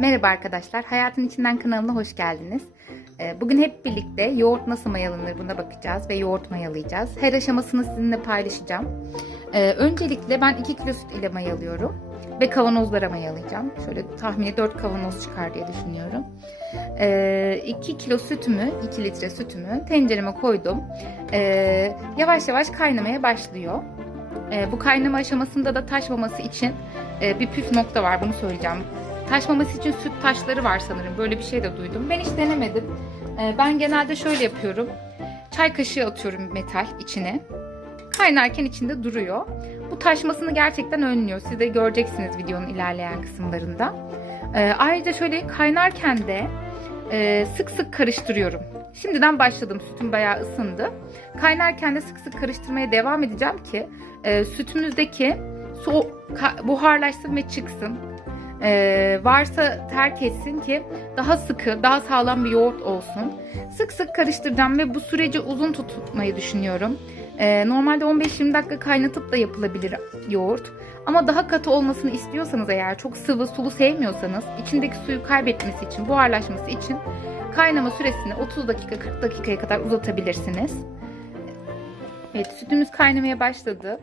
Merhaba arkadaşlar, Hayatın İçinden kanalına hoş geldiniz. Ee, Bugün hep birlikte yoğurt nasıl mayalanır buna bakacağız ve yoğurt mayalayacağız. Her aşamasını sizinle paylaşacağım. Ee, Öncelikle ben 2 kilo süt ile mayalıyorum ve kavanozlara mayalayacağım. Şöyle tahmini 4 kavanoz çıkar diye düşünüyorum. 2 kilo sütümü, 2 litre sütümü tencereme koydum. Ee, Yavaş yavaş kaynamaya başlıyor. Ee, Bu kaynama aşamasında da taşmaması için e, bir püf nokta var bunu söyleyeceğim. Taşmaması için süt taşları var sanırım. Böyle bir şey de duydum. Ben hiç denemedim. Ee, Ben genelde şöyle yapıyorum. Çay kaşığı atıyorum metal içine. Kaynarken içinde duruyor. Bu taşmasını gerçekten önlüyor. Siz de göreceksiniz videonun ilerleyen kısımlarında. Ee, Ayrıca şöyle kaynarken de e, sık sık karıştırıyorum. Şimdiden başladım. Sütüm bayağı ısındı. Kaynarken de sık sık karıştırmaya devam edeceğim ki e, sütümüzdeki su buharlaşsın ve çıksın. Ee, varsa terk etsin ki daha sıkı, daha sağlam bir yoğurt olsun. Sık sık karıştıracağım ve bu süreci uzun tutmayı düşünüyorum. Ee, normalde 15-20 dakika kaynatıp da yapılabilir yoğurt. Ama daha katı olmasını istiyorsanız eğer çok sıvı sulu sevmiyorsanız içindeki suyu kaybetmesi için, buharlaşması için kaynama süresini 30 dakika 40 dakikaya kadar uzatabilirsiniz. Evet sütümüz kaynamaya başladı.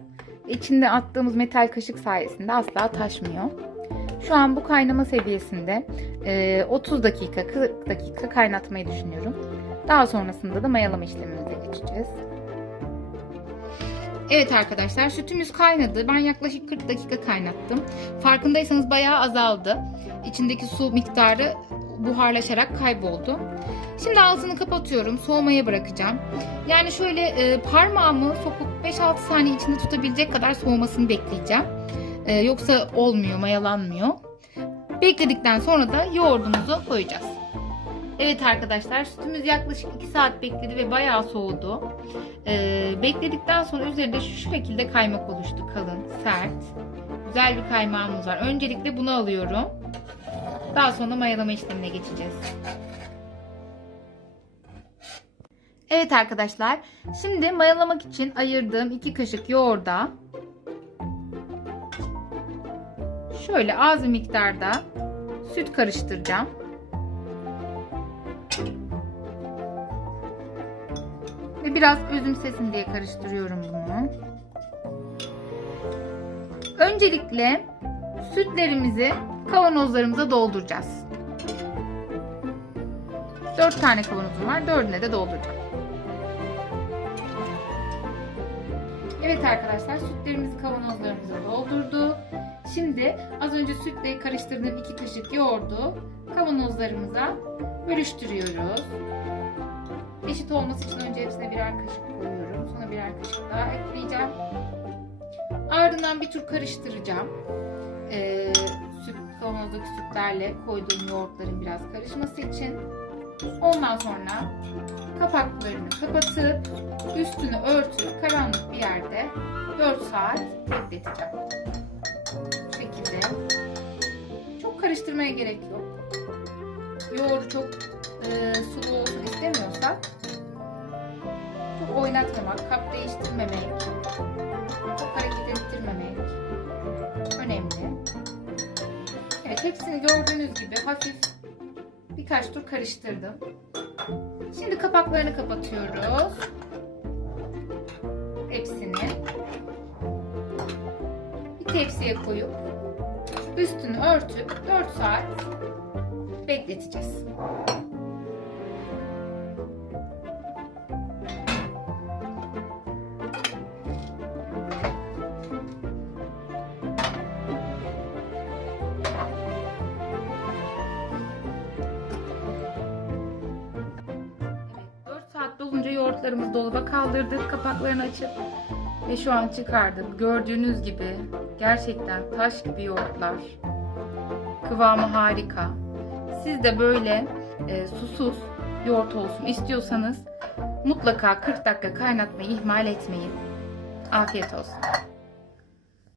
İçinde attığımız metal kaşık sayesinde asla taşmıyor. Şu an bu kaynama seviyesinde e, 30 dakika 40 dakika kaynatmayı düşünüyorum. Daha sonrasında da mayalama işlemimize geçeceğiz. Evet arkadaşlar sütümüz kaynadı. Ben yaklaşık 40 dakika kaynattım. Farkındaysanız bayağı azaldı. İçindeki su miktarı buharlaşarak kayboldu. Şimdi ağzını kapatıyorum. Soğumaya bırakacağım. Yani şöyle e, parmağımı sokup 5-6 saniye içinde tutabilecek kadar soğumasını bekleyeceğim. E, yoksa olmuyor, mayalanmıyor. Bekledikten sonra da yoğurdumuzu koyacağız. Evet arkadaşlar sütümüz yaklaşık 2 saat bekledi ve bayağı soğudu. Ee, bekledikten sonra üzerinde şu şekilde kaymak oluştu. Kalın, sert. Güzel bir kaymağımız var. Öncelikle bunu alıyorum. Daha sonra mayalama işlemine geçeceğiz. Evet arkadaşlar. Şimdi mayalamak için ayırdığım 2 kaşık yoğurda şöyle az bir miktarda süt karıştıracağım. Ve biraz özümsesin diye karıştırıyorum bunu. Öncelikle sütlerimizi kavanozlarımıza dolduracağız. 4 tane kavanozum var. 4'üne de dolduracağım. Evet arkadaşlar sütlerimizi doldurdu. Şimdi az önce sütle karıştırdığım 2 kaşık yoğurdu kavanozlarımıza bölüştürüyoruz. Eşit olması için önce hepsine birer kaşık koyuyorum. Sonra birer kaşık daha ekleyeceğim. Ardından bir tur karıştıracağım. Ee, süt, kavanozdaki sütlerle koyduğum yoğurtların biraz karışması için. Ondan sonra kapaklarını kapatıp üstünü örtüp karanlık bir yerde 4 saat bekleteceğim. Karıştırmaya gerek yok. Yoğurdu çok e, sulu olsun istemiyorsak çok oynatmamak, kap değiştirmemek, çok hareket ettirmemek önemli. Evet hepsini gördüğünüz gibi hafif birkaç tur karıştırdım. Şimdi kapaklarını kapatıyoruz. Hepsini. Bir tepsiye koyup üstünü örtüp 4 saat bekleteceğiz. Evet, 4 saat dolunca yoğurtlarımızı dolaba kaldırdık. Kapaklarını açıp ve şu an çıkardım. Gördüğünüz gibi gerçekten taş gibi yoğurtlar. Kıvamı harika. Siz de böyle e, susuz yoğurt olsun istiyorsanız mutlaka 40 dakika kaynatmayı ihmal etmeyin. Afiyet olsun.